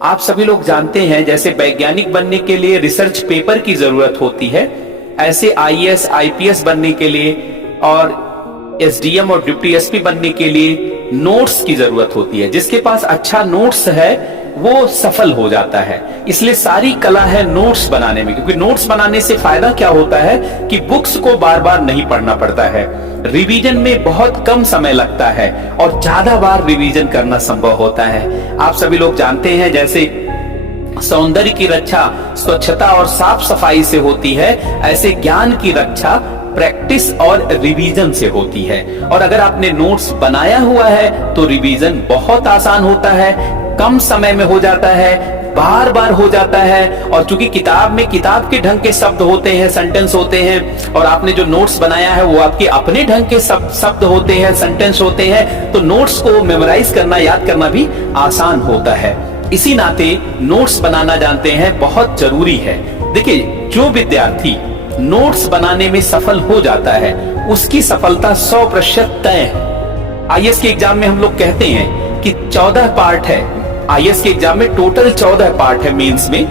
आप सभी लोग जानते हैं जैसे वैज्ञानिक बनने के लिए रिसर्च पेपर की जरूरत होती है, ऐसे आईएएस आईपीएस बनने के लिए और एसडीएम और डिप्टी एसपी बनने के लिए नोट्स की जरूरत होती है। जिसके पास अच्छा नोट्स है वो सफल हो जाता है। इसलिए सारी कला है नोट्स बनाने में, क्योंकि नोट्स बनाने से फायदा क्या होता है कि बुक्स को बार बार नहीं पढ़ना पड़ता है, रिवीजन में बहुत कम समय लगता है और ज्यादा बार रिवीजन करना संभव होता है। आप सभी लोग जानते हैं जैसे सौंदर्य की रक्षा स्वच्छता और साफ सफाई से होती है, ऐसे ज्ञान की रक्षा प्रैक्टिस और रिवीजन से होती है। और अगर आपने नोट्स बनाया हुआ है तो रिवीजन बहुत आसान होता है, कम समय में हो जाता है, बार बार हो जाता है। और चूंकि किताब में किताब के ढंग के शब्द होते हैं, सेंटेंस होते हैं, और आपने जो नोट्स बनाया है वो आपके अपने ढंग के शब्द होते हैं, सेंटेंस होते हैं, तो नोट्स को मेमोराइज करना, याद करना भी आसान होता है। इसी नाते नोट्स बनाना जानते हैं बहुत जरूरी है। देखिए, जो विद्यार्थी नोट्स बनाने में सफल हो जाता है उसकी सफलता 100% तय है। आईएएस के एग्जाम में हम लोग कहते हैं कि 14 पार्ट है। आईएएस के एग्जाम में टोटल 14 पार्ट है मेंस में,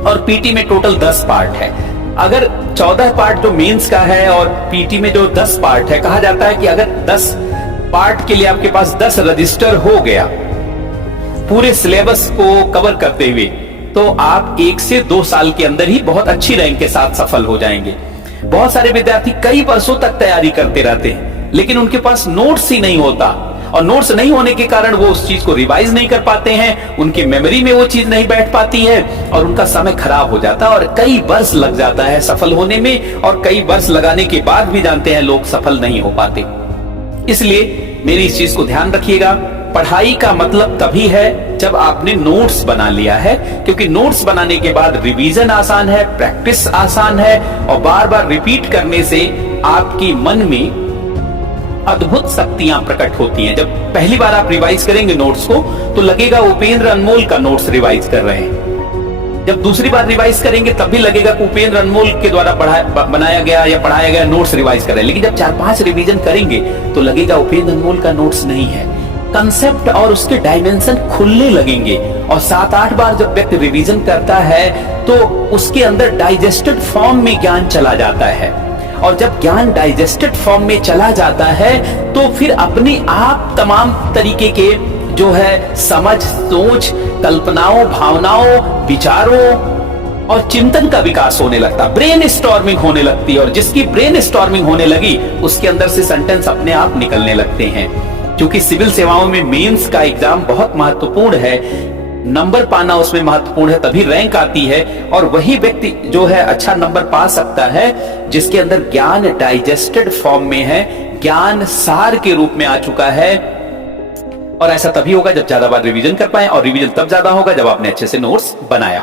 और पीटी में टोटल 10 पार्ट है। अगर 14 पार्ट जो मेंस का है और पीटी में जो 10 पार्ट है, कहा जाता है कि अगर 10 पार्ट के लिए आपके पास 10 रजिस्टर हो गया पूरे सिलेबस को कवर करते हुए, तो आप 1 से 2 साल के अंदर ही बहुत अच्छी रैंक के साथ सफल हो जाएंगे। बहुत सारे विद्यार्थी कई वर्षों तक तैयारी करते रहते हैं लेकिन उनके पास नोट्स ही नहीं होता, और नोट्स नहीं होने के कारण वो उस चीज को रिवाइज नहीं कर पाते हैं, उनके मेमोरी में वो चीज नहीं बैठ पाती है और उनका समय खराब हो जाता है और कई वर्ष लग जाता है सफल होने में। और कई वर्ष लगाने के बाद भी जानते हैं लोग सफल नहीं हो पाते। इसलिए मेरी इस चीज को ध्यान रखिएगा, पढ़ाई का मतलब तभी है जब आपने नोट्स बना लिया है, क्योंकि नोट्स बनाने के बाद रिवीजन आसान है, प्रैक्टिस आसान है, और बार बार रिपीट करने से आपकी मन में अद्भुत शक्तियां प्रकट होती हैं। जब पहली बार आप रिवाइज करेंगे नोट्स को तो लगेगा उपेंद्र अनमोल का नोट्स रिवाइज कर रहे हैं। जब दूसरी बार रिवाइज करेंगे तब भी लगेगा कि उपेंद्र अनमोल के द्वारा बनाया गया या पढ़ाया गया नोट्स रिवाइज कर रहे हैं। लेकिन जब 4-5 रिवीजन करेंगे तो लगेगा उपेंद्र अनमोल का नोट्स नहीं है। कंसेप्ट और उसके डायमेंशन खुलने लगेंगे, और 7-8 बार जब व्यक्ति रिवीजन करता है तो उसके अंदर डाइजेस्टेड फॉर्म में ज्ञान चला जाता है, और जब ज्ञान डाइजेस्टेड फॉर्म में चला जाता है तो फिर अपने आप तमाम तरीके के जो है समझ, सोच, कल्पनाओं, भावनाओं, विचारों और चिंतन का विकास होने लगता, ब्रेन स्टॉर्मिंग होने लगती है। और जिसकी ब्रेन स्टॉर्मिंग होने लगी उसके अंदर से सेंटेंस अपने आप निकलने लगते हैं। क्योंकि सिविल सेवाओं में मेंस का एग्जाम बहुत महत्वपूर्ण है, नंबर पाना उसमें महत्वपूर्ण है, तभी रैंक आती है। और वही व्यक्ति जो है अच्छा नंबर पा सकता है जिसके अंदर ज्ञान डाइजेस्टेड फॉर्म में है, ज्ञान सार के रूप में आ चुका है। और ऐसा तभी होगा जब ज्यादा बार रिवीजन कर पाए, और रिवीजन तब ज्यादा होगा जब आपने अच्छे से नोट्स बनाया।